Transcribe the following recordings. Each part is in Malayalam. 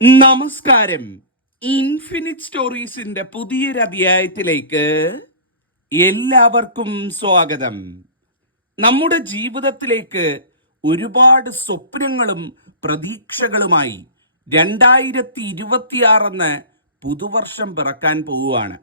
നമസ്കാരം. ഇൻഫിനിറ്റ് സ്റ്റോറീസിന്റെ പുതിയൊരു അധ്യായത്തിലേക്ക് എല്ലാവർക്കും സ്വാഗതം. നമ്മുടെ ജീവിതത്തിലേക്ക് ഒരുപാട് സ്വപ്നങ്ങളും പ്രതീക്ഷകളുമായി രണ്ടായിരത്തി ഇരുപത്തിയാറെന്ന് പുതുവർഷം പിറക്കാൻ പോവുകയാണ്.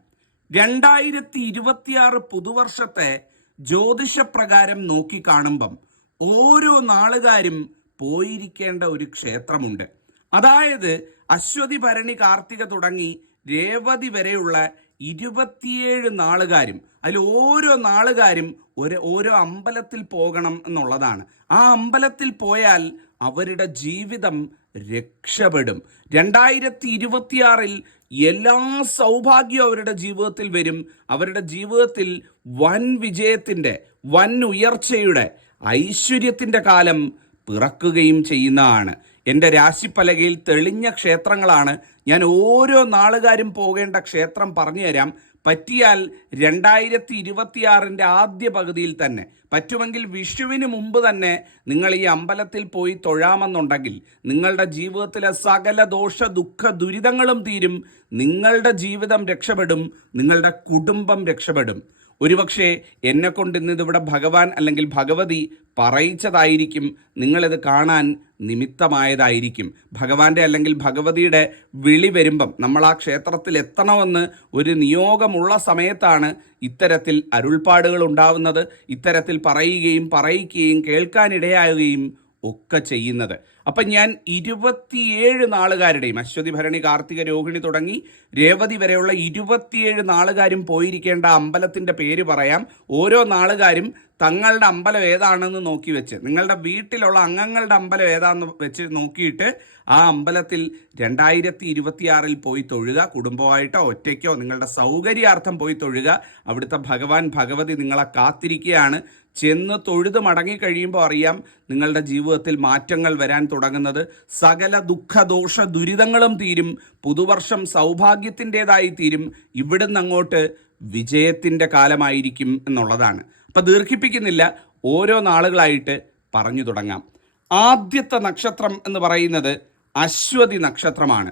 രണ്ടായിരത്തി ഇരുപത്തിയാറ് പുതുവർഷത്തെ ജ്യോതിഷപ്രകാരം നോക്കി കാണുമ്പം ഓരോ നാളുകാരും പോയിരിക്കേണ്ട ഒരു ക്ഷേത്രമുണ്ട്. അതായത് അശ്വതി ഭരണി കാർത്തിക തുടങ്ങി രേവതി വരെയുള്ള ഇരുപത്തിയേഴ് നാളുകാരും അതിൽ ഓരോ നാളുകാരും ഒരു ഓരോ അമ്പലത്തിൽ പോകണം എന്നുള്ളതാണ്. ആ അമ്പലത്തിൽ പോയാൽ അവരുടെ ജീവിതം രക്ഷപ്പെടും. രണ്ടായിരത്തി ഇരുപത്തിയാറിൽ എല്ലാ സൗഭാഗ്യവും അവരുടെ ജീവിതത്തിൽ വരും. അവരുടെ ജീവിതത്തിൽ വൻ വിജയത്തിന്റെ വൻ ഉയർച്ചയുടെ ഐശ്വര്യത്തിന്റെ കാലം പിറക്കുകയും ചെയ്യുന്നതാണ്. എന്റെ രാശിപ്പലകയിൽ തെളിഞ്ഞ ക്ഷേത്രങ്ങളാണ്. ഞാൻ ഓരോ നാളുകാരും പോകേണ്ട ക്ഷേത്രം പറഞ്ഞു തരാം. പറ്റിയാൽ രണ്ടായിരത്തി ഇരുപത്തിയാറിന്റെ ആദ്യ പകുതിയിൽ തന്നെ. പറ്റുമെങ്കിൽ വിഷുവിന് മുമ്പ് തന്നെ നിങ്ങൾ ഈ അമ്പലത്തിൽ പോയി തൊഴാമെന്നുണ്ടെങ്കിൽ നിങ്ങളുടെ ജീവിതത്തിലെ സകല ദോഷ ദുഃഖ ദുരിതങ്ങളും തീരും. നിങ്ങളുടെ ജീവിതം രക്ഷപ്പെടും. നിങ്ങളുടെ കുടുംബം രക്ഷപ്പെടും. ഒരുപക്ഷെ എന്നെ കൊണ്ട് ഇന്ന് ഇതിവിടെ ഭഗവാൻ അല്ലെങ്കിൽ ഭഗവതി പറയിച്ചതായിരിക്കും. നിങ്ങളിത് കാണാൻ നിമിത്തമായതായിരിക്കും. ഭഗവാന്റെ അല്ലെങ്കിൽ ഭഗവതിയുടെ വിളി വരുമ്പം നമ്മൾ ആ ക്ഷേത്രത്തിൽ എത്തണമെന്ന് ഒരു നിയോഗമുള്ള സമയത്താണ് ഇത്തരത്തിൽ അരുൾപ്പാടുകൾ ഉണ്ടാവുന്നത്. ഇത്തരത്തിൽ പറയുകയും പറയിക്കുകയും കേൾക്കാനിടയാകുകയും ഒക്കെ ചെയ്യുന്നത്. അപ്പം ഞാൻ ഇരുപത്തിയേഴ് നാളുകാരുടെയും അശ്വതി ഭരണി കാർത്തിക രോഹിണി തുടങ്ങി രേവതി വരെയുള്ള ഇരുപത്തിയേഴ് നാളുകാരും പോയിരിക്കേണ്ട അമ്പലത്തിന്റെ പേര് പറയാം. ഓരോ നാളുകാരും തങ്ങളുടെ അമ്പലം ഏതാണെന്ന് നോക്കി വെച്ച് നിങ്ങളുടെ വീട്ടിലുള്ള അംഗങ്ങളുടെ അമ്പലം ഏതാണെന്ന് വെച്ച് നോക്കിയിട്ട് ആ അമ്പലത്തിൽ രണ്ടായിരത്തി ഇരുപത്തിയാറിൽ പോയി തൊഴുക കുടുംബമായിട്ടോ ഒറ്റയ്ക്കോ നിങ്ങളുടെ സൗകര്യാർത്ഥം പോയി തൊഴുക അവിടുത്തെ ഭഗവാൻ ഭഗവതി നിങ്ങളെ കാത്തിരിക്കുകയാണ്. ചെന്ന് തൊഴുത് മടങ്ങിക്കഴിയുമ്പോൾ അറിയാം നിങ്ങളുടെ ജീവിതത്തിൽ മാറ്റങ്ങൾ വരാൻ തുടങ്ങുന്നത്. സകല ദുഃഖദോഷ ദുരിതങ്ങളും തീരും. പുതുവർഷം സൗഭാഗ്യത്തിന്റെതായി തീരും. ഇവിടുന്ന് അങ്ങോട്ട് വിജയത്തിന്റെ കാലമായിരിക്കും എന്നുള്ളതാണ്. അപ്പം ദീർഘിപ്പിക്കുന്നില്ല. ഓരോ നാളുകളായിട്ട് പറഞ്ഞു തുടങ്ങാം. ആദ്യത്തെ നക്ഷത്രം എന്ന് പറയുന്നത് അശ്വതി നക്ഷത്രമാണ്.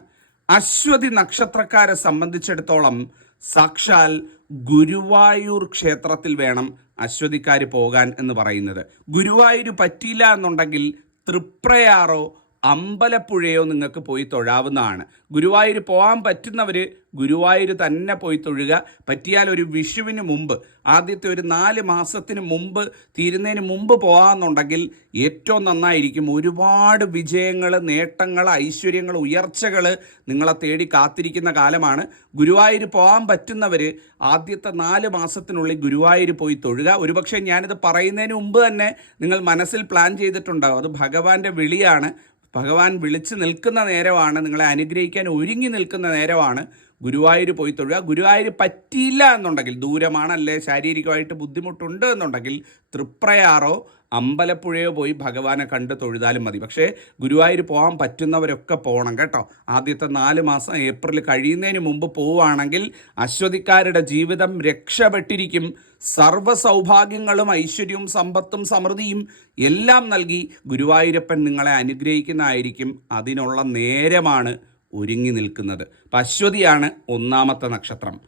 അശ്വതി നക്ഷത്രക്കാരെ സംബന്ധിച്ചിടത്തോളം സാക്ഷാൽ ഗുരുവായൂർ ക്ഷേത്രത്തിൽ വേണം അശ്വതിക്കാർ പോകാൻ എന്ന് പറയുന്നത്. ഗുരുവായൂർ പറ്റിയില്ല എന്നുണ്ടെങ്കിൽ തൃപ്രയാറോ അമ്പലപ്പുഴയോ നിങ്ങൾക്ക് പോയി തൊഴാവുന്നതാണ്. ഗുരുവായൂർ പോകാൻ പറ്റുന്നവർ ഗുരുവായൂർ തന്നെ പോയി തൊഴുക. പറ്റിയാൽ ഒരു വിഷുവിന് മുമ്പ് ആദ്യത്തെ ഒരു നാല് മാസത്തിന് മുമ്പ് തീരുന്നതിന് മുമ്പ് പോകാമെന്നുണ്ടെങ്കിൽ ഏറ്റവും നന്നായിരിക്കും. ഒരുപാട് വിജയങ്ങൾ നേട്ടങ്ങൾ ഐശ്വര്യങ്ങൾ ഉയർച്ചകൾ നിങ്ങളെ തേടി കാത്തിരിക്കുന്ന കാലമാണ്. ഗുരുവായൂർ പോകാൻ പറ്റുന്നവർ ആദ്യത്തെ നാല് മാസത്തിനുള്ളിൽ ഗുരുവായൂർ പോയി തൊഴുക. ഒരുപക്ഷെ ഞാനിത് പറയുന്നതിന് മുമ്പ് തന്നെ നിങ്ങൾ മനസ്സിൽ പ്ലാൻ ചെയ്തിട്ടുണ്ടാകും അത് ഭഗവാന്റെ വിളിയാണ്. ഭഗവാൻ വിളിച്ചു നിൽക്കുന്ന നേരമാണ് നിങ്ങളെ അനുഗ്രഹിക്കാൻ ഒരുങ്ങി നിൽക്കുന്ന നേരമാണ് ഗുരുവായൂർ പോയി തൊഴുക. ഗുരുവായൂർ പറ്റിയില്ല എന്നുണ്ടെങ്കിൽ ദൂരമാണല്ലേ ശാരീരികമായിട്ട് ബുദ്ധിമുട്ടുണ്ട് എന്നുണ്ടെങ്കിൽ തൃപ്രയാറോ അമ്പലപ്പുഴയോ പോയി ഭഗവാനെ കണ്ട് തൊഴുതാലും മതി. പക്ഷേ ഗുരുവായൂർ പോകാൻ പറ്റുന്നവരൊക്കെ പോകണം കേട്ടോ. ആദ്യത്തെ നാല് മാസം ഏപ്രിൽ കഴിയുന്നതിന് മുമ്പ് പോവുകയാണെങ്കിൽ അശ്വതിക്കാരുടെ ജീവിതം രക്ഷപ്പെട്ടിരിക്കും. സർവ സൗഭാഗ്യങ്ങളും ഐശ്വര്യവും സമ്പത്തും സമൃദ്ധിയും എല്ലാം നൽകി ഗുരുവായൂരപ്പൻ നിങ്ങളെ അനുഗ്രഹിക്കുന്നതായിരിക്കും. അതിനുള്ള നേരമാണ് ഒരുങ്ങി നിൽക്കുന്നത്. അപ്പം അശ്വതിയാണ് ഒന്നാമത്തെ നക്ഷത്രം.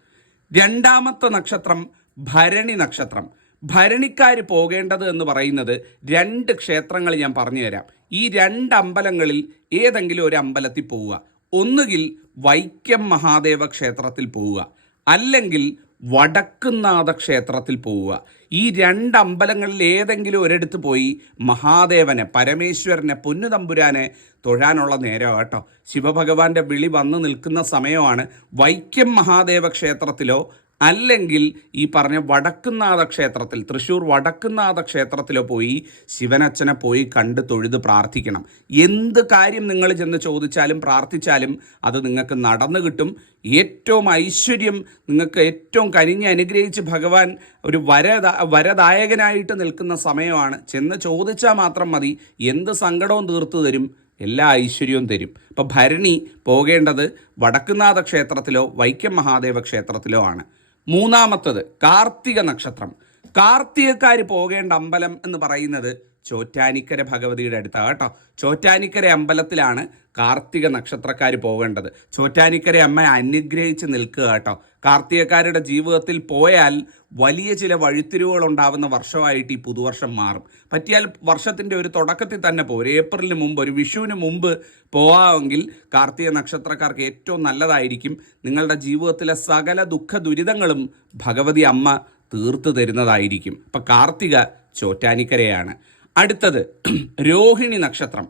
രണ്ടാമത്തെ നക്ഷത്രം ഭരണി നക്ഷത്രം. ഭരണിക്കാർ പോകേണ്ടത് എന്ന് പറയുന്നത് രണ്ട് ക്ഷേത്രങ്ങൾ ഞാൻ പറഞ്ഞു തരാം. ഈ രണ്ട് അമ്പലങ്ങളിൽ ഏതെങ്കിലും ഒരു അമ്പലത്തിൽ പോവുക. ഒന്നുകിൽ വൈക്കം മഹാദേവ ക്ഷേത്രത്തിൽ പോവുക. അല്ലെങ്കിൽ വടക്കുന്നാഥ ക്ഷേത്രത്തിൽ പോവുക. ഈ രണ്ട് അമ്പലങ്ങളിൽ ഏതെങ്കിലും ഒരിടത്ത് പോയി മഹാദേവനെ പരമേശ്വരനെ പൊന്നുതമ്പുരാനെ തൊഴാനുള്ള നേരം കേട്ടോ. ശിവഭഗവാന്റെ വിളി വന്നു നിൽക്കുന്ന സമയമാണ് വൈക്കം മഹാദേവ ക്ഷേത്രത്തിലോ അല്ലെങ്കിൽ ഈ പറഞ്ഞ വടക്കുന്നാഥ ക്ഷേത്രത്തിൽ തൃശ്ശൂർ വടക്കുന്നാഥ ക്ഷേത്രത്തിലോ പോയി ശിവനച്ഛനെ പോയി കണ്ട് തൊഴുത് പ്രാർത്ഥിക്കണം. എന്ത് കാര്യം നിങ്ങൾ ചെന്ന് ചോദിച്ചാലും പ്രാർത്ഥിച്ചാലും അത് നിങ്ങൾക്ക് നടന്നു കിട്ടും. ഏറ്റവും ഐശ്വര്യം നിങ്ങൾക്ക് ഏറ്റവും കനിഞ്ഞ് അനുഗ്രഹിച്ച് ഭഗവാൻ ഒരു വരദ വരദായകനായിട്ട് നിൽക്കുന്ന സമയമാണ്. ചെന്ന് ചോദിച്ചാൽ മാത്രം മതി എന്ത് സങ്കടവും തീർത്തു തരും എല്ലാ ഐശ്വര്യവും തരും. അപ്പോൾ ഭരണി പോകേണ്ടത് വടക്കുന്നാഥ ക്ഷേത്രത്തിലോ വൈക്കം മഹാദേവ ക്ഷേത്രത്തിലോ ആണ്. മൂന്നാമത്തത് കാർത്തിക നക്ഷത്രം. കാർത്തികക്കാർ പോകേണ്ട അമ്പലം എന്ന് പറയുന്നത് ചോറ്റാനിക്കര ഭഗവതിയുടെ അടുത്താണ് കേട്ടോ. ചോറ്റാനിക്കര അമ്പലത്തിലാണ് കാർത്തിക നക്ഷത്രക്കാർ പോകേണ്ടത്. ചോറ്റാനിക്കര അമ്മ അനുഗ്രഹിച്ച് നിൽക്കുക കേട്ടോ. കാർത്തികക്കാരുടെ ജീവിതത്തിൽ പോയാൽ വലിയ ചില വഴിത്തിരിവുകൾ ഉണ്ടാവുന്ന വർഷമായിട്ട് ഈ പുതുവർഷം മാറും. പറ്റിയാൽ വർഷത്തിന്റെ ഒരു തുടക്കത്തിൽ തന്നെ പോകും ഒരു ഏപ്രിലിന് മുമ്പ് ഒരു വിഷുവിന് മുമ്പ് പോവാമെങ്കിൽ കാർത്തിക നക്ഷത്രക്കാർക്ക് ഏറ്റവും നല്ലതായിരിക്കും. നിങ്ങളുടെ ജീവിതത്തിലെ സകല ദുഃഖ ദുരിതങ്ങളും ഭഗവതി അമ്മ തീർത്തു തരുന്നതായിരിക്കും. അപ്പം കാർത്തിക ചോറ്റാനിക്കരയാണ്. അടുത്തത് രോഹിണി നക്ഷത്രം.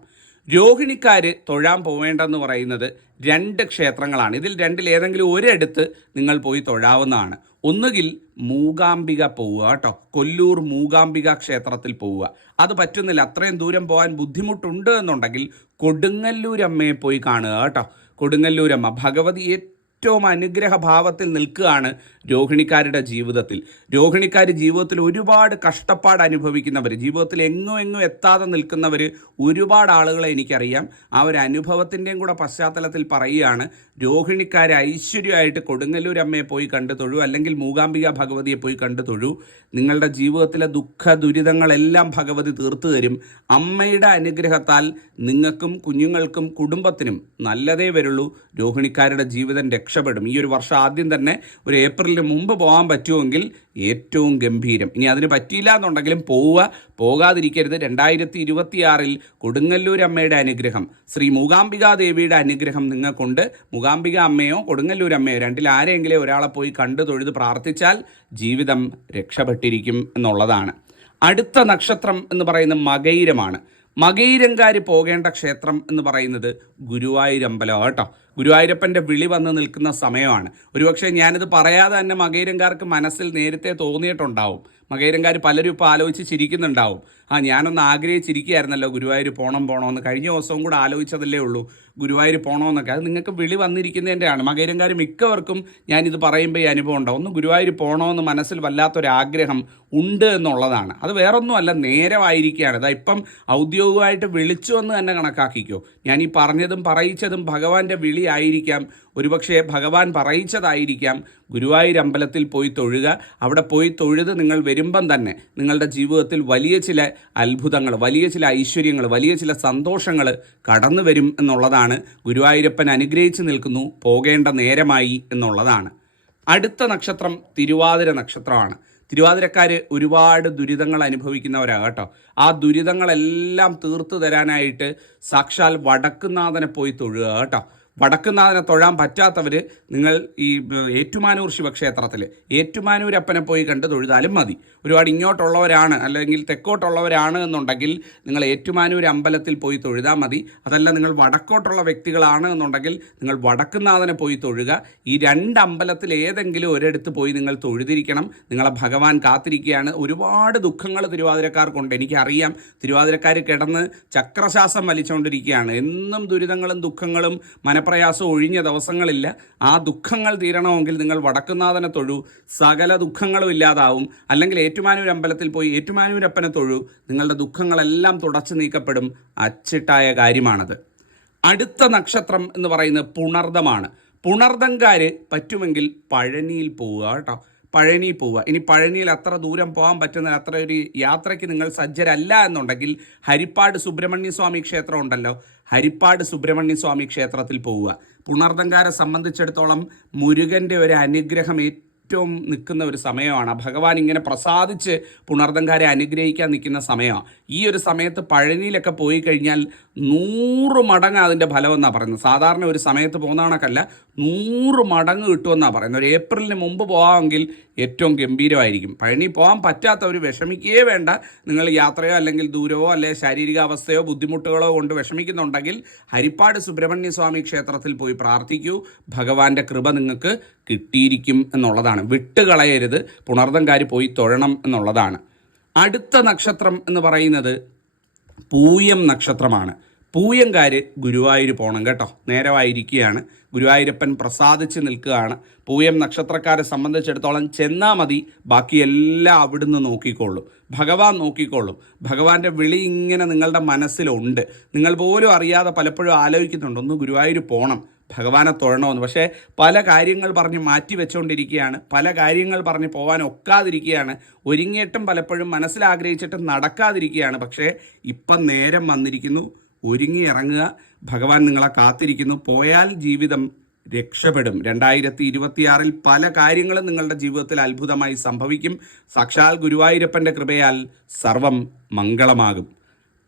രോഹിണിക്കാർ തൊഴാൻ പോവേണ്ടെന്ന് പറയുന്നത് രണ്ട് ക്ഷേത്രങ്ങളാണ്. ഇതിൽ രണ്ടിൽ ഏതെങ്കിലും ഒരിടത്ത് നിങ്ങൾ പോയി തൊഴാവുന്നതാണ്. ഒന്നുകിൽ മൂകാംബിക പോവുക കേട്ടോ. കൊല്ലൂർ മൂകാംബിക ക്ഷേത്രത്തിൽ പോവുക. അത് പറ്റുന്നില്ല. അത്രയും ദൂരം പോകാൻ ബുദ്ധിമുട്ടുണ്ട് എന്നുണ്ടെങ്കിൽ കൊടുങ്ങല്ലൂരമ്മയെ പോയി കാണുക കേട്ടോ. കൊടുങ്ങല്ലൂരമ്മ ഭഗവതി ഏറ്റവും അനുഗ്രഹ ഭാവത്തിൽ നിൽക്കുകയാണ് രോഹിണിക്കാരുടെ ജീവിതത്തിൽ. രോഹിണിക്കാർ ജീവിതത്തിൽ ഒരുപാട് കഷ്ടപ്പാട് അനുഭവിക്കുന്നവർ ജീവിതത്തിൽ എങ്ങും എങ്ങും എത്താതെ നിൽക്കുന്നവർ ഒരുപാട് ആളുകളെ എനിക്കറിയാം. ആ ഒരു അനുഭവത്തിന്റെയും കൂടെ പശ്ചാത്തലത്തിൽ പറയുകയാണ് രോഹിണിക്കാർ ഐശ്വര്യമായിട്ട് കൊടുങ്ങല്ലൂർ അമ്മയെ പോയി കണ്ടു തൊഴു അല്ലെങ്കിൽ മൂകാംബിക ഭഗവതിയെ പോയി കണ്ടു തൊഴു. നിങ്ങളുടെ ജീവിതത്തിലെ ദുഃഖ ദുരിതങ്ങളെല്ലാം ഭഗവതി തീർത്തു തരും. അമ്മയുടെ അനുഗ്രഹത്താൽ നിങ്ങൾക്കും കുഞ്ഞുങ്ങൾക്കും കുടുംബത്തിനും നല്ലതേ വരുള്ളൂ. രോഹിണിക്കാരുടെ ജീവിതം രക്ഷപ്പെടും. ഈ ഒരു വർഷം ആദ്യം തന്നെ ഒരു ഏപ്രിലിന് മുമ്പ് പോകാൻ പറ്റുമെങ്കിൽ ഏറ്റവും ഗംഭീരം. ഇനി അതിന് പറ്റിയില്ല എന്നുണ്ടെങ്കിലും പോവുക. പോകാതിരിക്കരുത്. രണ്ടായിരത്തി ഇരുപത്തിയാറിൽ കൊടുങ്ങല്ലൂർ അമ്മയുടെ അനുഗ്രഹം. ശ്രീ മൂകാംബികാ ദേവിയുടെ അനുഗ്രഹം നിങ്ങൾക്കുണ്ട്. മൂകാംബിക അമ്മയോ കൊടുങ്ങല്ലൂർ അമ്മയോ രണ്ടിൽ ആരെങ്കിലും ഒരാളെ പോയി കണ്ടു തൊഴുത് പ്രാർത്ഥിച്ചാൽ ജീവിതം രക്ഷപ്പെട്ടിരിക്കും എന്നുള്ളതാണ്. അടുത്ത നക്ഷത്രം എന്ന് പറയുന്നത് മകൈരമാണ് മകൈരങ്കാർ പോകേണ്ട ക്ഷേത്രം എന്ന് പറയുന്നത് ഗുരുവായൂരമ്പലം കേട്ടോ. ഗുരുവായൂരപ്പന്റെ വിളി വന്ന് നിൽക്കുന്ന സമയമാണ്. ഒരുപക്ഷെ ഞാനിത് പറയാതെ തന്നെ മകൈരങ്കാർക്ക് മനസ്സിൽ നേരത്തെ തോന്നിയിട്ടുണ്ടാവും. മകൈരങ്കാർ പലരും ഇപ്പോൾ ആലോചിച്ച് ചിരിക്കുന്നുണ്ടാവും. ആ ഞാനൊന്ന് ആഗ്രഹിച്ചിരിക്കുകയായിരുന്നല്ലോ ഗുരുവായൂർ പോകണം പോകണമെന്ന് കഴിഞ്ഞ ദിവസവും കൂടെ ആലോചിച്ചതല്ലേ ഉള്ളൂ ഗുരുവായൂർ പോകണമെന്നൊക്കെ അത് നിങ്ങൾക്ക് വിളി വന്നിരിക്കുന്നതിന്റെയാണ്. മകൈരങ്കാർ മിക്കവർക്കും ഞാനിത് പറയുമ്പോൾ ഈ അനുഭവം ഉണ്ടാവും. ഒന്ന് ഗുരുവായൂർ പോകണമെന്ന് മനസ്സിൽ വല്ലാത്തൊരാഗ്രഹം ഉണ്ട് എന്നുള്ളതാണ്. അത് വേറൊന്നുമല്ല നേരമായിരിക്കുകയാണ്. അതാ ഇപ്പം ഔദ്യോഗികമായിട്ട് വിളിച്ചു എന്ന് തന്നെ കണക്കാക്കിക്കോ. ഞാൻ ഈ പറഞ്ഞതും പറയിച്ചതും ഭഗവാന്റെ വിളി ആയിരിക്കാം. ഒരുപക്ഷെ ഭഗവാൻ പറയിച്ചതായിരിക്കാം. ഗുരുവായൂർ അമ്പലത്തിൽ പോയി തൊഴുക. അവിടെ പോയി തൊഴുത് നിങ്ങൾ വരുമ്പം തന്നെ നിങ്ങളുടെ ജീവിതത്തിൽ വലിയ ചില അത്ഭുതങ്ങൾ വലിയ ചില ഐശ്വര്യങ്ങൾ വലിയ ചില സന്തോഷങ്ങൾ കടന്നു വരും എന്നുള്ളതാണ്. ഗുരുവായൂരപ്പൻ അനുഗ്രഹിച്ചു നിൽക്കുന്നു പോകേണ്ട നേരമായി എന്നുള്ളതാണ്. അടുത്ത നക്ഷത്രം തിരുവാതിര നക്ഷത്രമാണ്. തിരുവാതിരക്കാർ ഒരുപാട് ദുരിതങ്ങൾ അനുഭവിക്കുന്നവരാണ് കേട്ടോ. ആ ദുരിതങ്ങളെല്ലാം തീർത്തു തരാനായിട്ട് സാക്ഷാൽ വടക്കുനാഥനെ പോയി തൊഴുക കേട്ടോ. വടക്കുന്നാഥനെ തൊഴാൻ പറ്റാത്തവർ നിങ്ങൾ ഈ ഏറ്റുമാനൂർ ശിവക്ഷേത്രത്തിൽ ഏറ്റുമാനൂരപ്പനെ പോയി കണ്ട് തൊഴുതാലും മതി. ഒരുപാട് ഇങ്ങോട്ടുള്ളവരാണ് അല്ലെങ്കിൽ തെക്കോട്ടുള്ളവരാണ് എന്നുണ്ടെങ്കിൽ നിങ്ങൾ ഏറ്റുമാനൂർ അമ്പലത്തിൽ പോയി തൊഴുതാൽ മതി. അതല്ല നിങ്ങൾ വടക്കോട്ടുള്ള വ്യക്തികളാണ് എന്നുണ്ടെങ്കിൽ നിങ്ങൾ വടക്കുന്നാഥനെ പോയി തൊഴുക. ഈ രണ്ട് അമ്പലത്തിൽ ഏതെങ്കിലും ഒരിടത്ത് പോയി നിങ്ങൾ തൊഴുതിരിക്കണം. നിങ്ങളെ ഭഗവാൻ കാത്തിരിക്കുകയാണ്. ഒരുപാട് ദുഃഖങ്ങൾ തിരുവാതിരക്കാർക്കുണ്ട്. എനിക്കറിയാം തിരുവാതിരക്കാർ കിടന്ന് ചക്രശ്വാസം വലിച്ചുകൊണ്ടിരിക്കുകയാണ് എന്നും ദുരിതങ്ങളും ദുഃഖങ്ങളും മനപ്രയാസവും ഒഴിഞ്ഞ ദിവസങ്ങളില്ല. ആ ദുഃഖങ്ങൾ തീരണമെങ്കിൽ നിങ്ങൾ വടക്കുന്നാഥനെ തൊഴു. സകല ദുഃഖങ്ങളും ഇല്ലാതാവും. അല്ലെങ്കിൽ ഏറ്റുമാനൂർ അമ്പലത്തിൽ പോയി ഏറ്റുമാനൂരപ്പനെ തൊഴു. നിങ്ങളുടെ ദുഃഖങ്ങളെല്ലാം തുടച്ചു നീക്കപ്പെടും. അച്ചിട്ടായ കാര്യമാണത്. അടുത്ത നക്ഷത്രം എന്ന് പറയുന്നത് പുണർദമാണ്. പുണർദംകാർ പറ്റുമെങ്കിൽ പഴനിയിൽ പോവുക കേട്ടോ. പഴനിയിൽ പോവുക. ഇനി പഴനിയിൽ അത്ര ദൂരം പോകാൻ പറ്റുന്ന അത്ര ഒരു യാത്രയ്ക്ക് നിങ്ങൾ സജ്ജരല്ല എന്നുണ്ടെങ്കിൽ ഹരിപ്പാട് സുബ്രഹ്മണ്യ സ്വാമി ക്ഷേത്രം ഉണ്ടല്ലോ. ഹരിപ്പാട് സുബ്രഹ്മണ്യ സ്വാമി ക്ഷേത്രത്തിൽ പോവുക. പുണർദങ്കാരെ സംബന്ധിച്ചിടത്തോളം മുരുകന്റെ ഒരു അനുഗ്രഹം ഏറ്റവും നിൽക്കുന്ന ഒരു സമയമാണ്. ഭഗവാൻ ഇങ്ങനെ പ്രസാദിച്ച് പുണർദങ്കാരെ അനുഗ്രഹിക്കാൻ നിൽക്കുന്ന സമയമാണ്. ഈ ഒരു സമയത്ത് പഴനിയിലൊക്കെ പോയി കഴിഞ്ഞാൽ നൂറ് മടങ്ങ് അതിന്റെ ഫലമെന്നാണ് പറയുന്നത്. സാധാരണ ഒരു സമയത്ത് പോകുന്ന കണക്കല്ല നൂറ് മടങ്ങ് കിട്ടുമെന്നാണ് പറയുന്നത്. ഒരു ഏപ്രിലിന് മുമ്പ് പോകാമെങ്കിൽ ഏറ്റവും ഗംഭീരമായിരിക്കും. പഴനി പോകാൻ പറ്റാത്തവർ വിഷമിക്കുകയേ വേണ്ട. നിങ്ങൾ യാത്രയോ അല്ലെങ്കിൽ ദൂരമോ അല്ലെങ്കിൽ ശാരീരികാവസ്ഥയോ ബുദ്ധിമുട്ടുകളോ കൊണ്ട് വിഷമിക്കുന്നുണ്ടെങ്കിൽ ഹരിപ്പാട് സുബ്രഹ്മണ്യ സ്വാമി ക്ഷേത്രത്തിൽ പോയി പ്രാർത്ഥിക്കൂ. ഭഗവാന്റെ കൃപ നിങ്ങൾക്ക് കിട്ടിയിരിക്കും എന്നുള്ളതാണ്. വിട്ടുകളയരുത്. പുണർതങ്കാരി പോയി തൊഴണം എന്നുള്ളതാണ്. അടുത്ത നക്ഷത്രം എന്ന് പറയുന്നത് പൂയം നക്ഷത്രമാണ്. പൂയംകാര് ഗുരുവായൂർ പോകണം കേട്ടോ. നേരമായിരിക്കുകയാണ് ഗുരുവായൂരപ്പൻ പ്രസാദിച്ച് നിൽക്കുകയാണ്. പൂയം നക്ഷത്രക്കാരെ സംബന്ധിച്ചിടത്തോളം ചെന്നാൽ മതി. ബാക്കിയെല്ലാം അവിടുന്ന് നോക്കിക്കോളും. ഭഗവാൻ നോക്കിക്കോളും. ഭഗവാന്റെ വിളി ഇങ്ങനെ നിങ്ങളുടെ മനസ്സിലുണ്ട്. നിങ്ങൾ പോലും അറിയാതെ പലപ്പോഴും ആലോചിക്കുന്നുണ്ട് ഒന്ന് ഗുരുവായൂർ പോകണം ഭഗവാനെ തൊഴണമെന്ന്. പക്ഷേ പല കാര്യങ്ങൾ പറഞ്ഞ് മാറ്റി വെച്ചുകൊണ്ടിരിക്കുകയാണ് പല കാര്യങ്ങൾ പറഞ്ഞ് പോകാൻ ഒക്കാതിരിക്കുകയാണ്. ഒരുങ്ങിയിട്ടും പലപ്പോഴും മനസ്സിലാഗ്രഹിച്ചിട്ടും നടക്കാതിരിക്കുകയാണ്. പക്ഷേ ഇപ്പം നേരം വന്നിരിക്കുന്നു. ഒരുങ്ങി ഇറങ്ങുക ഭഗവാൻ നിങ്ങളെ കാത്തിരിക്കുന്നു. പോയാൽ ജീവിതം രക്ഷപ്പെടും. രണ്ടായിരത്തി ഇരുപത്തിയാറിൽ പല കാര്യങ്ങളും നിങ്ങളുടെ ജീവിതത്തിൽ അത്ഭുതമായി സംഭവിക്കും. സാക്ഷാൽ ഗുരുവായൂരപ്പന്റെ കൃപയാൽ സർവം മംഗളമാകും.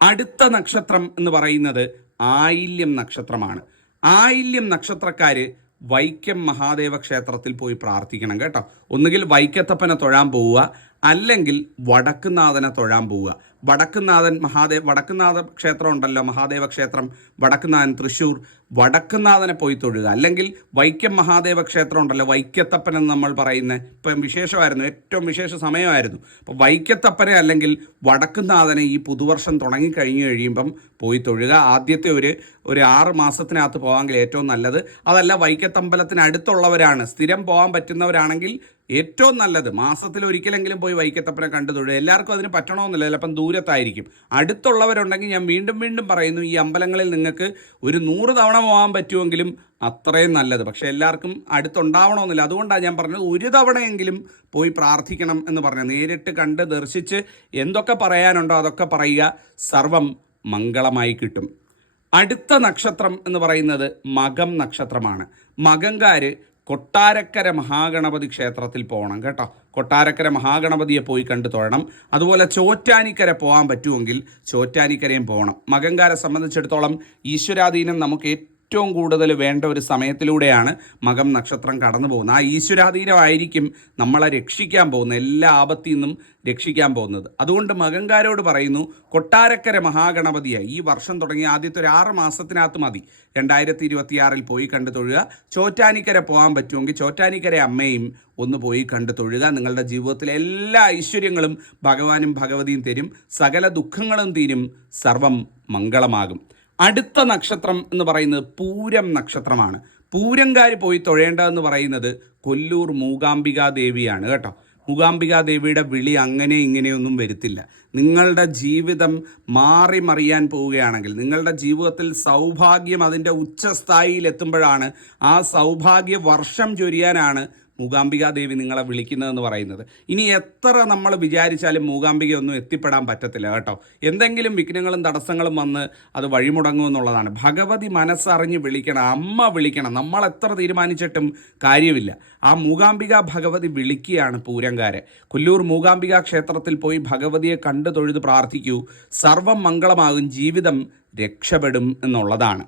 അടുത്ത നക്ഷത്രം എന്ന് പറയുന്നത് ആയില്യം നക്ഷത്രമാണ്. ആയില്യം നക്ഷത്രക്കാർ വൈക്കം മഹാദേവ ക്ഷേത്രത്തിൽ പോയി പ്രാർത്ഥിക്കണം കേട്ടോ. ഒന്നുകിൽ വൈക്കത്തപ്പനെ തൊഴാൻ പോവുക അല്ലെങ്കിൽ വടക്കുനാഥനെ തൊഴാൻ പോവുക. വടക്കുനാഥൻ മഹാദേവ് വടക്കുന്നാഥ ക്ഷേത്രം ഉണ്ടല്ലോ മഹാദേവ ക്ഷേത്രം. വടക്കുന്നാഥൻ തൃശ്ശൂർ. വടക്കുന്നാഥനെ പോയി തൊഴുക. അല്ലെങ്കിൽ വൈക്കം മഹാദേവ ക്ഷേത്രം ഉണ്ടല്ലോ വൈക്കത്തപ്പൻ എന്ന് നമ്മൾ പറയുന്ന ഇപ്പം വിശേഷമായിരുന്നു ഏറ്റവും വിശേഷ സമയമായിരുന്നു. അപ്പോൾ വൈക്കത്തപ്പനെ അല്ലെങ്കിൽ വടക്കുന്നാഥനെ ഈ പുതുവർഷം തുടങ്ങി കഴിഞ്ഞു കഴിയുമ്പം പോയി തൊഴുക. ആദ്യത്തെ ഒരു ഒരു ആറ് മാസത്തിനകത്ത് പോകാമെങ്കിൽ ഏറ്റവും നല്ലത്. അതല്ല വൈക്കത്തമ്പലത്തിന് അടുത്തുള്ളവരാണ്. സ്ഥിരം പോകാൻ പറ്റുന്നവരാണെങ്കിൽ ഏറ്റവും നല്ലത് മാസത്തിൽ ഒരിക്കലെങ്കിലും പോയി വൈക്കത്തപ്പനെ കണ്ടു തൊഴുക എല്ലാവർക്കും അതിന് പറ്റണമെന്നില്ല. ചിലപ്പം ദൂരത്തായിരിക്കും. അടുത്തുള്ളവരുണ്ടെങ്കിൽ ഞാൻ വീണ്ടും വീണ്ടും പറയുന്നു ഈ അമ്പലങ്ങളിൽ നിങ്ങൾക്ക് ഒരു നൂറ് തവണ പോകാൻ പറ്റുമെങ്കിലും അത്രയും നല്ലത്. പക്ഷേ എല്ലാവർക്കും അടുത്തുണ്ടാവണമെന്നില്ല. അതുകൊണ്ടാണ് ഞാൻ പറഞ്ഞത് ഒരു തവണയെങ്കിലും പോയി പ്രാർത്ഥിക്കണം എന്ന് പറഞ്ഞത്. നേരിട്ട് കണ്ട് ദർശിച്ച് എന്തൊക്കെ പറയാനുണ്ടോ അതൊക്കെ പറയുക സർവം മംഗളമായി കിട്ടും. അടുത്ത നക്ഷത്രം എന്ന് പറയുന്നത് മകം നക്ഷത്രമാണ്. മകങ്കാര് കൊട്ടാരക്കര മഹാഗണപതി ക്ഷേത്രത്തിൽ പോകണം കേട്ടോ. കൊട്ടാരക്കര മഹാഗണപതിയെ പോയി കണ്ടു തൊഴണം. അതുപോലെ ചോറ്റാനിക്കര പോകാൻ പറ്റുമെങ്കിൽ ചോറ്റാനിക്കരയും പോകണം. മകങ്കാരെ സംബന്ധിച്ചിടത്തോളം ഈശ്വരാധീനം നമുക്ക് ഏറ്റവും കൂടുതൽ വേണ്ട ഒരു സമയത്തിലൂടെയാണ് മകം നക്ഷത്രം കടന്നു പോകുന്നത്. ആ ഈശ്വരാധീനമായിരിക്കും നമ്മളെ രക്ഷിക്കാൻ പോകുന്നത്. എല്ലാ ആപത്തിൽ നിന്നും രക്ഷിക്കാൻ പോകുന്നത്. അതുകൊണ്ട് മകങ്കാരോട് പറയുന്നു കൊട്ടാരക്കര മഹാഗണപതിയെ ഈ വർഷം തുടങ്ങി ആദ്യത്തെ ഒരു ആറ് മാസത്തിനകത്ത് മതി. രണ്ടായിരത്തി ഇരുപത്തിയാറിൽ പോയി കണ്ടു തൊഴുക. ചോറ്റാനിക്കര പോകാൻ പറ്റുമെങ്കിൽ ചോറ്റാനിക്കര അമ്മയും ഒന്ന് പോയി കണ്ടു തൊഴുക. നിങ്ങളുടെ ജീവിതത്തിലെ എല്ലാ ഐശ്വര്യങ്ങളും ഭഗവാനും ഭഗവതിയും തരും. സകല ദുഃഖങ്ങളും തീരും. സർവം മംഗളമാകും. അടുത്ത നക്ഷത്രം എന്ന് പറയുന്നത് പൂരം നക്ഷത്രമാണ്. പൂരംകാർ പോയി തൊഴേണ്ടതെന്ന് പറയുന്നത് കൊല്ലൂർ മൂകാംബികാ ദേവിയാണ് കേട്ടോ. മൂകാംബികാ ദേവിയുടെ വിളി അങ്ങനെ ഇങ്ങനെയൊന്നും വരുത്തില്ല. നിങ്ങളുടെ ജീവിതം മാറി മറിയാൻ പോവുകയാണെങ്കിൽ നിങ്ങളുടെ ജീവിതത്തിൽ സൗഭാഗ്യം അതിന്റെ ഉച്ചസ്ഥായിയിൽ എത്തുമ്പോഴാണ് ആ സൗഭാഗ്യ വർഷം ചൊരിയാനാണ് മൂകാംബിക ദേവി നിങ്ങളെ വിളിക്കുന്നതെന്ന് പറയുന്നത്. ഇനി എത്ര നമ്മൾ വിചാരിച്ചാലും മൂകാംബികയൊന്നും എത്തിപ്പെടാൻ പറ്റത്തില്ല കേട്ടോ. എന്തെങ്കിലും വിഘ്നങ്ങളും തടസ്സങ്ങളും വന്ന് അത് വഴിമുടങ്ങുമെന്നുള്ളതാണ് ഭഗവതി മനസ്സറിഞ്ഞ് വിളിക്കണം അമ്മ വിളിക്കണം. നമ്മൾ എത്ര തീരുമാനിച്ചിട്ടും കാര്യമില്ല. ആ മൂകാംബിക ഭഗവതി വിളിക്കുകയാണ് പൂരങ്കാരെ കൊല്ലൂർ മൂകാംബിക ക്ഷേത്രത്തിൽ പോയി ഭഗവതിയെ കണ്ടു തൊഴുത് പ്രാർത്ഥിക്കൂ. സർവം മംഗളമാകും ജീവിതം രക്ഷപ്പെടും എന്നുള്ളതാണ്.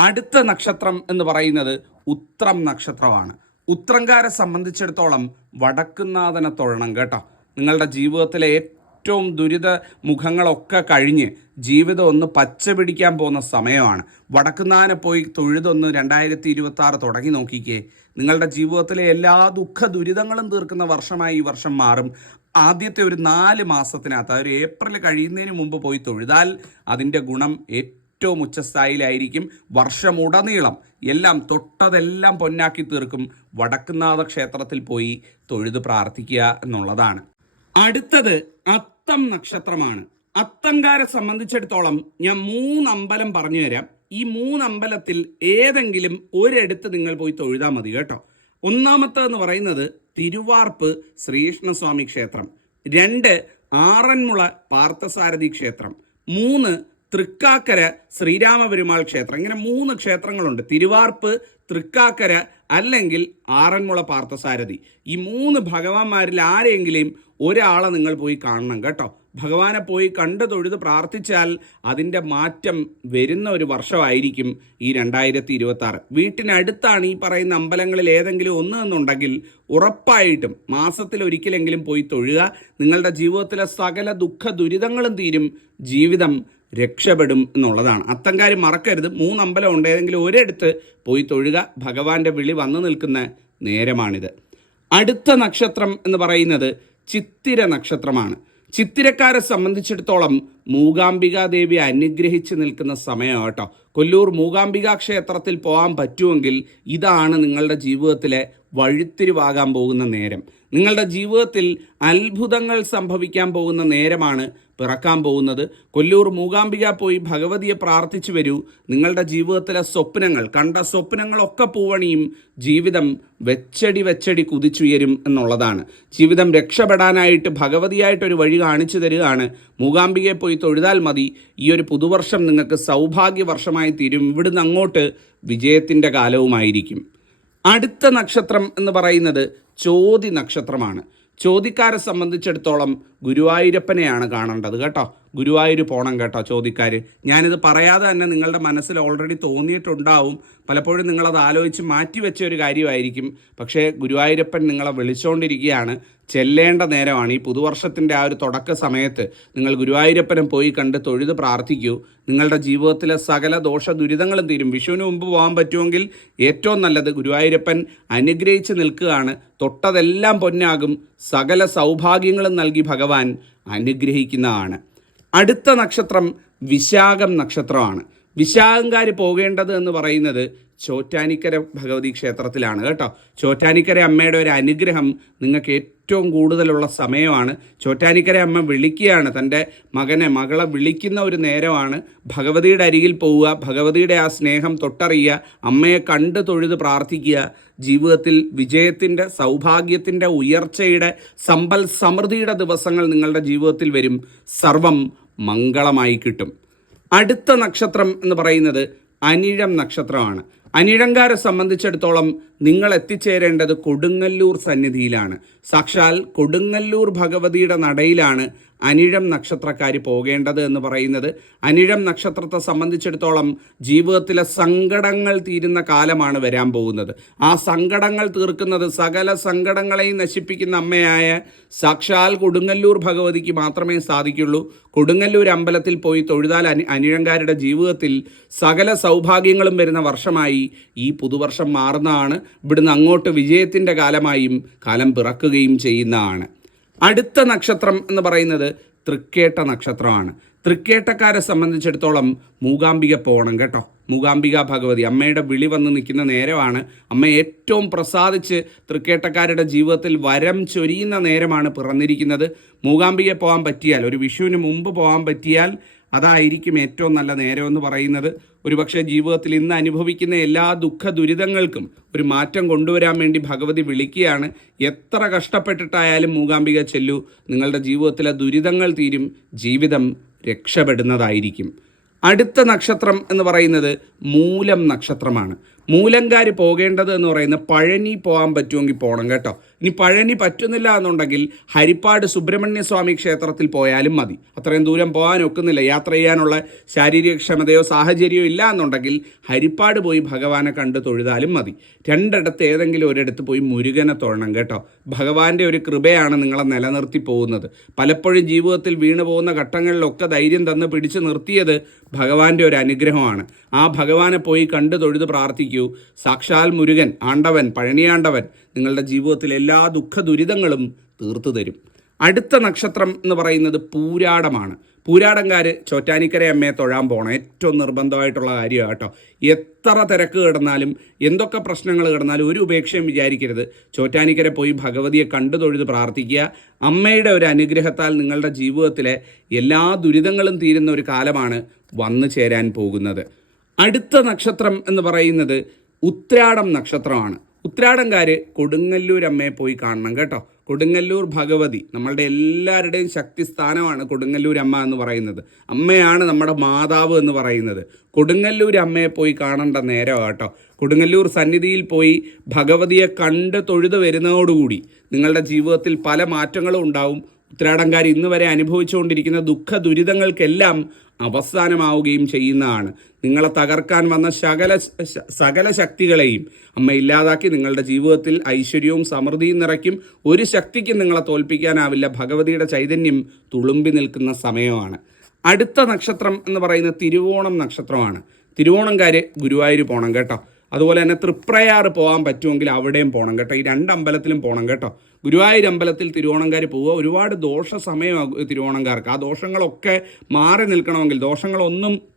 അടുത്ത നക്ഷത്രം എന്ന് പറയുന്നത് ഉത്രം നക്ഷത്രമാണ്. ഉത്രങ്കാരെ സംബന്ധിച്ചിടത്തോളം വടക്കുന്നാഥനെ തൊഴണം കേട്ടോ. നിങ്ങളുടെ ജീവിതത്തിലെ ഏറ്റവും ദുരിത മുഖങ്ങളൊക്കെ കഴിഞ്ഞ് ജീവിതം ഒന്ന് പച്ച പിടിക്കാൻ പോകുന്ന സമയമാണ്. വടക്കുന്നാഥനെ പോയി തൊഴുതൊന്ന് രണ്ടായിരത്തി ഇരുപത്തി ആറ് തുടങ്ങി നോക്കിക്കേ. നിങ്ങളുടെ ജീവിതത്തിലെ എല്ലാ ദുഃഖ ദുരിതങ്ങളും തീർക്കുന്ന വർഷമായി ഈ വർഷം മാറും. ആദ്യത്തെ ഒരു നാല് മാസത്തിനകത്ത് ഒരു ഏപ്രിൽ കഴിയുന്നതിന് മുമ്പ് പോയി തൊഴുതാൽ അതിന്റെ ഗുണം ഏറ്റവും ഉച്ചസ്ഥായിലായിരിക്കും വർഷമുടനീളം. എല്ലാം തൊട്ടതെല്ലാം പൊന്നാക്കി തീർക്കും. വടക്കുന്നാഥ ക്ഷേത്രത്തിൽ പോയി തൊഴുത് പ്രാർത്ഥിക്കുക എന്നുള്ളതാണ്. അടുത്തത് അത്തം നക്ഷത്രമാണ്. അത്തങ്കാരെ സംബന്ധിച്ചിടത്തോളം ഞാൻ മൂന്നമ്പലം പറഞ്ഞു തരാം ഈ മൂന്നമ്പലത്തിൽ ഏതെങ്കിലും ഒരിടത്ത് നിങ്ങൾ പോയി തൊഴുതാൽ മതി കേട്ടോ. ഒന്നാമത്തേന്ന് പറയുന്നത് തിരുവാർപ്പ് ശ്രീകൃഷ്ണസ്വാമി ക്ഷേത്രം. രണ്ട് ആറന്മുള പാർത്ഥസാരഥി ക്ഷേത്രം. മൂന്ന് തൃക്കാക്കര ശ്രീരാമപെരുമാൾ ക്ഷേത്രം. ഇങ്ങനെ മൂന്ന് ക്ഷേത്രങ്ങളുണ്ട്. തിരുവാർപ്പ് തൃക്കാക്കര അല്ലെങ്കിൽ ആറന്മുള പാർത്ഥസാരഥി. ഈ മൂന്ന് ഭഗവാന്മാരിൽ ആരെങ്കിലും ഒരാളെ നിങ്ങൾ പോയി കാണണം കേട്ടോ. ഭഗവാനെ പോയി കണ്ട് തൊഴുത് പ്രാർത്ഥിച്ചാൽ അതിന്റെ മാറ്റം വരുന്ന ഒരു വർഷമായിരിക്കും ഈ രണ്ടായിരത്തി ഇരുപത്തി ആറ് വീട്ടിനടുത്താണ് ഈ പറയുന്ന അമ്പലങ്ങളിൽ ഏതെങ്കിലും ഒന്ന് എന്നുണ്ടെങ്കിൽ ഉറപ്പായിട്ടും മാസത്തിൽ ഒരിക്കലെങ്കിലും പോയി തൊഴുക. നിങ്ങളുടെ ജീവിതത്തിലെ സകല ദുഃഖ ദുരിതങ്ങളും തീരും. ജീവിതം രക്ഷപ്പെടും എന്നുള്ളതാണ്. അത്തങ്കാര്യം മറക്കരുത്. മൂന്നമ്പലം ഉണ്ട് ഏതെങ്കിലും ഒരിടത്ത് പോയി തൊഴുക. ഭഗവാന്റെ വിളി വന്നു നിൽക്കുന്ന നേരമാണിത്. അടുത്ത നക്ഷത്രം എന്ന് പറയുന്നത് ചിത്തിര നക്ഷത്രമാണ്. ചിത്തിരക്കാരെ സംബന്ധിച്ചിടത്തോളം മൂകാംബിക ദേവി അനുഗ്രഹിച്ച് നിൽക്കുന്ന സമയം കേട്ടോ. കൊല്ലൂർ മൂകാംബിക ക്ഷേത്രത്തിൽ പോകാൻ പറ്റുമെങ്കിൽ ഇതാണ് നിങ്ങളുടെ ജീവിതത്തിലെ വഴിത്തിരിവാകാൻ പോകുന്ന നേരം. നിങ്ങളുടെ ജീവിതത്തിൽ അത്ഭുതങ്ങൾ സംഭവിക്കാൻ പോകുന്ന നേരമാണ് പിറക്കാൻ പോകുന്നത്. കൊല്ലൂർ മൂകാംബിക പോയി ഭഗവതിയെ പ്രാർത്ഥിച്ചു വരൂ. നിങ്ങളുടെ ജീവിതത്തിലെ സ്വപ്നങ്ങൾ കണ്ട സ്വപ്നങ്ങളൊക്കെ പൂവണിയും ജീവിതം വെച്ചടി വെച്ചടി കുതിച്ചുയരും എന്നുള്ളതാണ്. ജീവിതം രക്ഷപ്പെടാനായിട്ട് ഭഗവതിയായിട്ടൊരു വഴി കാണിച്ചു തരികയാണ്. മൂകാംബികയെ പോയി തൊഴുതാൽ മതി. ഈ ഒരു പുതുവർഷം നിങ്ങൾക്ക് സൗഭാഗ്യ വർഷമായി തീരും. ഇവിടുന്ന് അങ്ങോട്ട് വിജയത്തിന്റെ കാലവുമായിരിക്കും. അടുത്ത നക്ഷത്രം എന്ന് പറയുന്നത് ചോതി നക്ഷത്രമാണ്. ചോതിക്കാരെ സംബന്ധിച്ചിടത്തോളം ഗുരുവായൂരപ്പനെയാണ് കാണേണ്ടത് കേട്ടോ. ഗുരുവായൂർ പോണം കേട്ടോ ചോദിക്കാർ ഞാനിത് പറയാതെ തന്നെ നിങ്ങളുടെ മനസ്സിൽ ഓൾറെഡി തോന്നിയിട്ടുണ്ടാവും. പലപ്പോഴും നിങ്ങളത് ആലോചിച്ച് മാറ്റിവെച്ച ഒരു കാര്യമായിരിക്കും. പക്ഷേ ഗുരുവായൂരപ്പൻ നിങ്ങളെ വിളിച്ചുകൊണ്ടിരിക്കുകയാണ് ചെല്ലേണ്ട നേരമാണ്. ഈ പുതുവർഷത്തിന്റെ ആ ഒരു തുടക്ക സമയത്ത് നിങ്ങൾ ഗുരുവായൂരപ്പനെ പോയി കണ്ട് തൊഴുത് പ്രാർത്ഥിക്കൂ. നിങ്ങളുടെ ജീവിതത്തിലെ സകല ദോഷ ദുരിതങ്ങളും തീരും. വിഷുവിന് മുമ്പ് പോകാൻ പറ്റുമെങ്കിൽ ഏറ്റവും നല്ലത് ഗുരുവായൂരപ്പൻ അനുഗ്രഹിച്ച് നിൽക്കുകയാണ്. തൊട്ടതെല്ലാം പൊന്നാകും. സകല സൗഭാഗ്യങ്ങളും നൽകി ഭഗവാൻ അനുഗ്രഹിക്കുന്നതാണ്. അടുത്ത നക്ഷത്രം വിശാഖം നക്ഷത്രമാണ്. വിശാഖംകാർ പോകേണ്ടത് എന്ന് പറയുന്നത് ചോറ്റാനിക്കര ഭഗവതി ക്ഷേത്രത്തിലാണ് കേട്ടോ. ചോറ്റാനിക്കര അമ്മയുടെ ഒരു അനുഗ്രഹം നിങ്ങൾക്ക് ഏറ്റവും കൂടുതലുള്ള സമയമാണ്. ചോറ്റാനിക്കര അമ്മ വിളിക്കുകയാണ്. തന്റെ മകനെ മകളെ വിളിക്കുന്ന ഒരു നേരമാണ്. ഭഗവതിയുടെ അരികിൽ പോവുക ഭഗവതിയുടെ ആ സ്നേഹം തൊട്ടറിയുക അമ്മയെ കണ്ട് തൊഴുത് പ്രാർത്ഥിക്കുക ജീവിതത്തിൽ വിജയത്തിന്റെ സൗഭാഗ്യത്തിന്റെ ഉയർച്ചയുടെ സമ്പൽ സമൃദ്ധിയുടെ ദിവസങ്ങൾ നിങ്ങളുടെ ജീവിതത്തിൽ വരും. സർവം മംഗളമായി കിട്ടും. അടുത്ത നക്ഷത്രം എന്ന് പറയുന്നത് അനിഴം നക്ഷത്രമാണ്. അനിഴങ്കാരെ സംബന്ധിച്ചിടത്തോളം നിങ്ങൾ എത്തിച്ചേരേണ്ടത് കൊടുങ്ങല്ലൂർ സന്നിധിയിലാണ്. സാക്ഷാൽ കൊടുങ്ങല്ലൂർ ഭഗവതിയുടെ നടയിലാണ് അനിഴം നക്ഷത്രക്കാർ പോകേണ്ടത് എന്ന് പറയുന്നത്. അനിഴം നക്ഷത്രത്തെ സംബന്ധിച്ചിടത്തോളം ജീവിതത്തിലെ സങ്കടങ്ങൾ തീരുന്ന കാലമാണ് വരാൻ പോകുന്നത്. ആ സങ്കടങ്ങൾ തീർക്കുന്നത് സകല സങ്കടങ്ങളെയും നശിപ്പിക്കുന്ന അമ്മയായ സാക്ഷാൽ കൊടുങ്ങല്ലൂർ ഭഗവതിക്ക് മാത്രമേ സാധിക്കുള്ളൂ. കൊടുങ്ങല്ലൂർ അമ്പലത്തിൽ പോയി തൊഴുതാൽ അനി അനിഴങ്കാരുടെ ജീവിതത്തിൽ സകല സൗഭാഗ്യങ്ങളും വരുന്ന വർഷമായി ഈ പുതുവർഷം മാറുന്നതാണ്. ഇവിടുന്ന് അങ്ങോട്ട് വിജയത്തിന്റെ കാലമായും കാലം പിറക്കുകയും ചെയ്യുന്നതാണ്. അടുത്ത നക്ഷത്രം എന്ന് പറയുന്നത് തൃക്കേട്ട നക്ഷത്രമാണ്. തൃക്കേട്ടക്കാരെ സംബന്ധിച്ചിടത്തോളം മൂകാംബിക പോകണം കേട്ടോ. മൂകാംബിക ഭഗവതി അമ്മയുടെ വിളി വന്ന് നിൽക്കുന്ന നേരമാണ് അമ്മ ഏറ്റവും പ്രസാദിച്ച് തൃക്കേട്ടക്കാരുടെ ജീവിതത്തിൽ വരം ചൊരിയുന്ന നേരമാണ് പിറന്നിരിക്കുന്നത്. മൂകാംബിക പോകാൻ പറ്റിയാൽ ഒരു വിഷുവിന് മുമ്പ് പോകാൻ പറ്റിയാൽ അതായിരിക്കും ഏറ്റവും നല്ല നേരം എന്ന് പറയുന്നത്. ഒരുപക്ഷെ ജീവിതത്തിൽ ഇന്ന് അനുഭവിക്കുന്ന എല്ലാ ദുഃഖ ദുരിതങ്ങൾക്കും ഒരു മാറ്റം കൊണ്ടുവരാൻ വേണ്ടി ഭഗവതി വിളിക്കുകയാണ്. എത്ര കഷ്ടപ്പെട്ടിട്ടായാലും മൂകാംബിക ചെല്ലു നിങ്ങളുടെ ജീവിതത്തിലെ ദുരിതങ്ങൾ തീരും ജീവിതം രക്ഷപ്പെടുന്നതായിരിക്കും. അടുത്ത നക്ഷത്രം എന്ന് പറയുന്നത് മൂലം നക്ഷത്രമാണ്. മൂലങ്കാർ പോകേണ്ടത് എന്ന് പറയുന്നത് പഴനി പോകാൻ പറ്റുമെങ്കിൽ പോകണം കേട്ടോ. ഇനി പഴനി പറ്റുന്നില്ല എന്നുണ്ടെങ്കിൽ ഹരിപ്പാട് സുബ്രഹ്മണ്യ സ്വാമി ക്ഷേത്രത്തിൽ പോയാലും മതി. അത്രയും ദൂരം പോകാൻ ഒക്കുന്നില്ല. യാത്ര ചെയ്യാനുള്ള ശാരീരിക ക്ഷമതയോ സാഹചര്യമോ ഇല്ല എന്നുണ്ടെങ്കിൽ ഹരിപ്പാട് പോയി ഭഗവാനെ കണ്ട് തൊഴുതാലും മതി. രണ്ടിടത്ത് ഏതെങ്കിലും ഒരിടത്ത് പോയി മുരുകനെ തൊഴണം കേട്ടോ. ഭഗവാന്റെ ഒരു കൃപയാണ് നിങ്ങളെ നിലനിർത്തി പോകുന്നത്. പലപ്പോഴും ജീവിതത്തിൽ വീണു പോകുന്ന ഘട്ടങ്ങളിലൊക്കെ ധൈര്യം തന്ന് പിടിച്ചു നിർത്തിയത് ഭഗവാന്റെ ഒരു അനുഗ്രഹമാണ്. ആ ഭഗവാനെ പോയി കണ്ട് തൊഴുത് പ്രാർത്ഥിക്കൂ. സാക്ഷാൽ മുരുകൻ ആണ്ടവൻ പഴനിയാണ്ടവൻ നിങ്ങളുടെ ജീവിതത്തിലെ എല്ലാ ദുഃഖ ദുരിതങ്ങളും തീർത്തു തരും. അടുത്ത നക്ഷത്രം എന്ന് പറയുന്നത് പൂരാടമാണ്. പൂരാടംകാർ ചോറ്റാനിക്കര അമ്മയെ തൊഴാൻ പോകണം ഏറ്റവും നിർബന്ധമായിട്ടുള്ള കാര്യമാണ് കേട്ടോ. എത്ര തിരക്ക് കിടന്നാലും എന്തൊക്കെ പ്രശ്നങ്ങൾ കിടന്നാലും ഒരു ഉപേക്ഷയും വിചാരിക്കരുത്. ചോറ്റാനിക്കര പോയി ഭഗവതിയെ കണ്ടു തൊഴുത് പ്രാർത്ഥിക്കുക. അമ്മയുടെ ഒരു അനുഗ്രഹത്താൽ നിങ്ങളുടെ ജീവിതത്തിലെ എല്ലാ ദുരിതങ്ങളും തീരുന്ന ഒരു കാലമാണ് വന്നു ചേരാൻ പോകുന്നത്. അടുത്ത നക്ഷത്രം എന്ന് പറയുന്നത് ഉത്രാടം നക്ഷത്രമാണ്. ഉത്രാടംകാർ കൊടുങ്ങല്ലൂർ അമ്മയെ പോയി കാണണം കേട്ടോ. കൊടുങ്ങല്ലൂർ ഭഗവതി നമ്മളുടെ എല്ലാവരുടെയും ശക്തി സ്ഥാനമാണ് കൊടുങ്ങല്ലൂർ അമ്മ എന്ന് പറയുന്നത്. അമ്മയാണ് നമ്മുടെ മാതാവ് എന്ന് പറയുന്നത്. കൊടുങ്ങല്ലൂർ അമ്മയെ പോയി കാണേണ്ട നേരം കേട്ടോ. കൊടുങ്ങല്ലൂർ സന്നിധിയിൽ പോയി ഭഗവതിയെ കണ്ട് തൊഴുത് വരുന്നതോടുകൂടി നിങ്ങളുടെ ജീവിതത്തിൽ പല മാറ്റങ്ങളും ഉണ്ടാവും. ഉത്രാടംകാർ ഇന്ന് വരെ അനുഭവിച്ചുകൊണ്ടിരിക്കുന്ന ദുഃഖ ദുരിതങ്ങൾക്കെല്ലാം അവസാനമാവുകയും ചെയ്യുന്നതാണ്. നിങ്ങളെ തകർക്കാൻ വന്ന സകല സകല ശക്തികളെയും അമ്മ ഇല്ലാതാക്കി നിങ്ങളുടെ ജീവിതത്തിൽ ഐശ്വര്യവും സമൃദ്ധിയും നിറയ്ക്കും. ഒരു ശക്തിക്കും നിങ്ങളെ തോൽപ്പിക്കാനാവില്ല. ഭഗവതിയുടെ ചൈതന്യം തുളുമ്പി നിൽക്കുന്ന സമയമാണ്. അടുത്ത നക്ഷത്രം എന്ന് പറയുന്ന തിരുവോണം നക്ഷത്രമാണ്. തിരുവോണംകാർ ഗുരുവായൂർ പോകണം കേട്ടോ. അതുപോലെ തന്നെ തൃപ്രയാർ പോകാൻ പറ്റുമെങ്കിൽ അവിടെയും പോകണം കേട്ടോ. ഈ രണ്ട് അമ്പലത്തിലും പോകണം കേട്ടോ. ഗുരുവായൂർ അമ്പലത്തിൽ തിരുവോണംകാർ പോവുക. ഒരുപാട് ദോഷ സമയമാകും തിരുവോണംകാർക്ക്. ആ ദോഷങ്ങളൊക്കെ മാറി നിൽക്കണമെങ്കിൽ ദോഷങ്ങളൊന്നും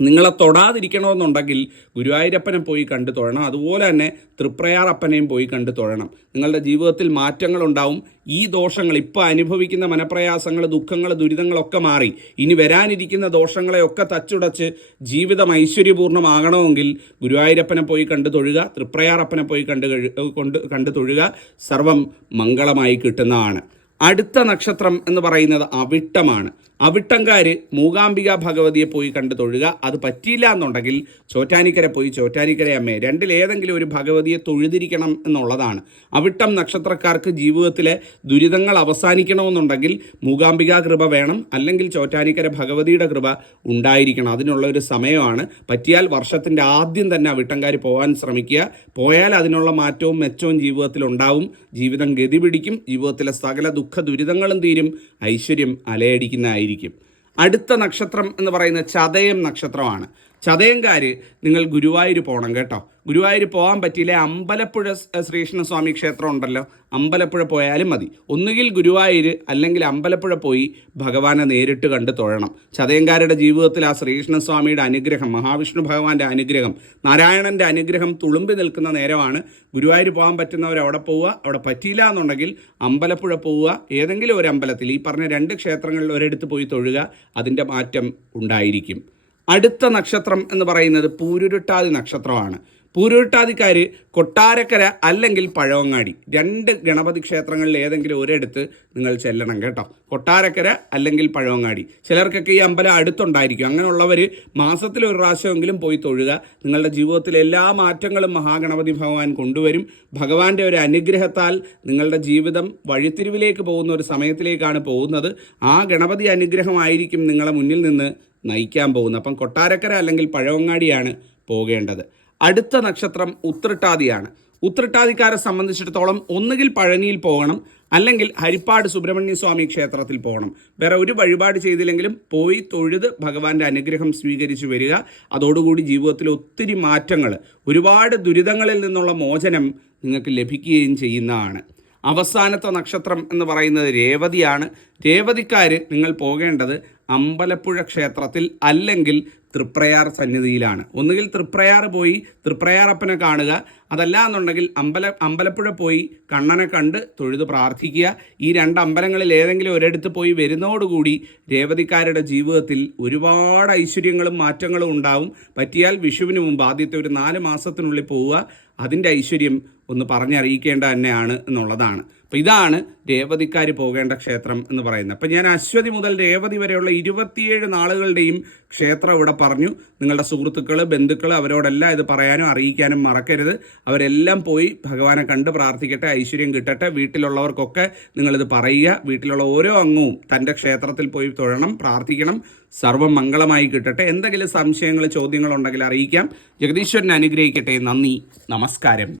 നിങ്ങളെ തൊടാതിരിക്കണമെന്നുണ്ടെങ്കിൽ ഗുരുവായൂരപ്പനെ പോയി കണ്ടു തൊഴണം. അതുപോലെ തന്നെ തൃപ്രയാറപ്പനെയും പോയി കണ്ടു തൊഴണം. നിങ്ങളുടെ ജീവിതത്തിൽ മാറ്റങ്ങളുണ്ടാവും. ഈ ദോഷങ്ങൾ ഇപ്പോൾ അനുഭവിക്കുന്ന മനപ്രയാസങ്ങൾ ദുഃഖങ്ങൾ ദുരിതങ്ങളൊക്കെ മാറി. ഇനി വരാനിരിക്കുന്ന ദോഷങ്ങളെയൊക്കെ തച്ചുടച്ച് ജീവിതം ഐശ്വര്യപൂർണമാകണമെങ്കിൽ ഗുരുവായൂരപ്പനെ പോയി കണ്ടു തൊഴുക തൃപ്രയാറപ്പനെ പോയി കണ്ടു കൊണ്ട് കണ്ടു തൊഴുക സർവം മംഗളമായി കിട്ടുന്നതാണ്. അടുത്ത നക്ഷത്രം എന്ന് പറയുന്നത് അവിട്ടമാണ്. അവിട്ടംകാർ മൂകാംബിക ഭഗവതിയെ പോയി കണ്ട് തൊഴുക. അത് പറ്റിയില്ല എന്നുണ്ടെങ്കിൽ ചോറ്റാനിക്കര പോയി ചോറ്റാനിക്കര അമ്മയെ രണ്ടിലേതെങ്കിലും ഒരു ഭഗവതിയെ തൊഴുതിരിക്കണം എന്നുള്ളതാണ്. അവിട്ടം നക്ഷത്രക്കാർക്ക് ജീവിതത്തിലെ ദുരിതങ്ങൾ അവസാനിക്കണമെന്നുണ്ടെങ്കിൽ മൂകാംബിക കൃപ വേണം അല്ലെങ്കിൽ ചോറ്റാനിക്കര ഭഗവതിയുടെ കൃപ ഉണ്ടായിരിക്കണം. അതിനുള്ള ഒരു സമയമാണ്. പറ്റിയാൽ വർഷത്തിന്റെ ആദ്യം തന്നെ അവിട്ടംകാർ പോകാൻ ശ്രമിക്കുക. പോയാൽ അതിനുള്ള മാറ്റവും മെച്ചവും ജീവിതത്തിൽ ഉണ്ടാവും. ജീവിതം ഗതി പിടിക്കും. ജീവിതത്തിലെ സകല ദുഃഖ ദുരിതങ്ങളും തീരും. ഐശ്വര്യം അലയടിക്കുന്നതായിരിക്കും അടുത്ത നക്ഷത്രം എന്ന് പറയുന്ന ചതയം നക്ഷത്രമാണ്. ചതയംകാർ നിങ്ങൾ ഗുരുവായൂർ പോകണം കേട്ടോ. ഗുരുവായൂർ പോകാൻ പറ്റിയില്ല? അമ്പലപ്പുഴ ശ്രീകൃഷ്ണസ്വാമി ക്ഷേത്രം ഉണ്ടല്ലോ. അമ്പലപ്പുഴ പോയാലും മതി. ഒന്നുകിൽ ഗുരുവായൂർ അല്ലെങ്കിൽ അമ്പലപ്പുഴ പോയി ഭഗവാനെ നേരിട്ട് കണ്ട് തൊഴണം. ചതയങ്കാരുടെ ജീവിതത്തിൽ ആ ശ്രീകൃഷ്ണസ്വാമിയുടെ അനുഗ്രഹം മഹാവിഷ്ണു ഭഗവാന്റെ അനുഗ്രഹം നാരായണന്റെ അനുഗ്രഹം തുളുമ്പി നിൽക്കുന്ന നേരമാണ് ഗുരുവായൂർ പോകാൻ പറ്റുന്നവർ അവിടെ പോവുക അവിടെ പറ്റിയില്ല എന്നുണ്ടെങ്കിൽ അമ്പലപ്പുഴ പോവുക ഏതെങ്കിലും ഒരു അമ്പലത്തിൽ ഈ പറഞ്ഞ രണ്ട് ക്ഷേത്രങ്ങളിൽ ഒരിടത്ത് പോയി തൊഴുക അതിന്റെ മാറ്റം ഉണ്ടായിരിക്കും. അടുത്ത നക്ഷത്രം എന്ന് പറയുന്നത് പൂരുരുട്ടാതി നക്ഷത്രമാണ്. പൂരുരുട്ടാതിക്കാർ കൊട്ടാരക്കര അല്ലെങ്കിൽ പഴവങ്ങാടി. രണ്ട് ഗണപതി ക്ഷേത്രങ്ങളിൽ ഏതെങ്കിലും ഒരിടത്ത് നിങ്ങൾ ചെല്ലണം കേട്ടോ. കൊട്ടാരക്കര അല്ലെങ്കിൽ പഴവങ്ങാടി. ചിലർക്കൊക്കെ ഈ അമ്പലം അടുത്തുണ്ടായിരിക്കും. അങ്ങനെയുള്ളവർ മാസത്തിൽ ഒരു പ്രാവശ്യമെങ്കിലും പോയി തൊഴുക. നിങ്ങളുടെ ജീവിതത്തിലെ എല്ലാ മാറ്റങ്ങളും മഹാഗണപതി ഭഗവാൻ കൊണ്ടുവരും. ഭഗവാന്റെ ഒരു അനുഗ്രഹത്താൽ നിങ്ങളുടെ ജീവിതം വഴിത്തിരിവിലേക്ക് പോകുന്ന ഒരു സമയത്തിലേക്കാണ് പോകുന്നത്. ആ ഗണപതി അനുഗ്രഹമായിരിക്കും നിങ്ങളെ മുന്നിൽ നിന്ന് നയിക്കാൻ പോകുന്നത്. അപ്പം കൊട്ടാരക്കര അല്ലെങ്കിൽ പഴവങ്ങാടിയാണ് പോകേണ്ടത്. അടുത്ത നക്ഷത്രം ഉത്രട്ടാതിയാണ്. ഉത്രട്ടാതിക്കാരെ സംബന്ധിച്ചിടത്തോളം ഒന്നുകിൽ പഴനിയിൽ പോകണം അല്ലെങ്കിൽ ഹരിപ്പാട് സുബ്രഹ്മണ്യ സ്വാമി ക്ഷേത്രത്തിൽ പോകണം. വേറെ ഒരു വഴിപാട് ചെയ്തില്ലെങ്കിലും പോയി തൊഴുത് ഭഗവാന്റെ അനുഗ്രഹം സ്വീകരിച്ചു വരിക. അതോടുകൂടി ജീവിതത്തിൽ ഒത്തിരി മാറ്റങ്ങൾ ഒരുപാട് ദുരിതങ്ങളിൽ നിന്നുള്ള മോചനം നിങ്ങൾക്ക് ലഭിക്കുകയും ചെയ്യുന്നതാണ്. അവസാനത്തെ നക്ഷത്രം എന്ന് പറയുന്നത് രേവതിയാണ്. രേവതിക്കാർ നിങ്ങൾ പോകേണ്ടത് അമ്പലപ്പുഴ ക്ഷേത്രത്തിൽ അല്ലെങ്കിൽ തൃപ്രയാർ സന്നിധിയിലാണ്. ഒന്നുകിൽ തൃപ്രയാർ പോയി തൃപ്രയാറപ്പനെ കാണുക. അതല്ല എന്നുണ്ടെങ്കിൽ അമ്പല അമ്പലപ്പുഴ പോയി കണ്ണനെ കണ്ട് തൊഴുത് പ്രാർത്ഥിക്കുക. ഈ രണ്ട് അമ്പലങ്ങളിൽ ഏതെങ്കിലും ഒരിടത്ത് പോയി വരുന്നതോടുകൂടി രേവതിക്കാരുടെ ജീവിതത്തിൽ ഒരുപാട് ഐശ്വര്യങ്ങളും മാറ്റങ്ങളും ഉണ്ടാവും. പറ്റിയാൽ വിഷുവിന് മുമ്പ് ആദ്യത്തെ ഒരു നാല് മാസത്തിനുള്ളിൽ പോവുക. അതിന്റെ ഐശ്വര്യം ഒന്ന് പറഞ്ഞറിയിക്കേണ്ട തന്നെയാണ് എന്നുള്ളതാണ്. അപ്പോൾ ഇതാണ് രേവതിക്കാർ പോകേണ്ട ക്ഷേത്രം എന്ന് പറയുന്നത്. അപ്പം ഞാൻ അശ്വതി മുതൽ രേവതി വരെയുള്ള ഇരുപത്തിയേഴ് നാളുകളുടെയും ക്ഷേത്രം ഇവിടെ പറഞ്ഞു. നിങ്ങളുടെ സുഹൃത്തുക്കൾ ബന്ധുക്കൾ അവരോടെല്ലാം ഇത് പറയാനും അറിയിക്കാനും മറക്കരുത്. അവരെല്ലാം പോയി ഭഗവാനെ കണ്ട് പ്രാർത്ഥിക്കട്ടെ ഐശ്വര്യം കിട്ടട്ടെ. വീട്ടിലുള്ളവർക്കൊക്കെ നിങ്ങളിത് പറയുക. വീട്ടിലുള്ള ഓരോ അംഗവും തന്റെ ക്ഷേത്രത്തിൽ പോയി തൊഴണം പ്രാർത്ഥിക്കണം. സർവം മംഗളമായി കിട്ടട്ടെ. എന്തെങ്കിലും സംശയങ്ങൾ ചോദ്യങ്ങളുണ്ടെങ്കിൽ അറിയിക്കാം. ജഗദീശ്വരനെ അനുഗ്രഹിക്കട്ടെ. നന്ദി. നമസ്കാരം.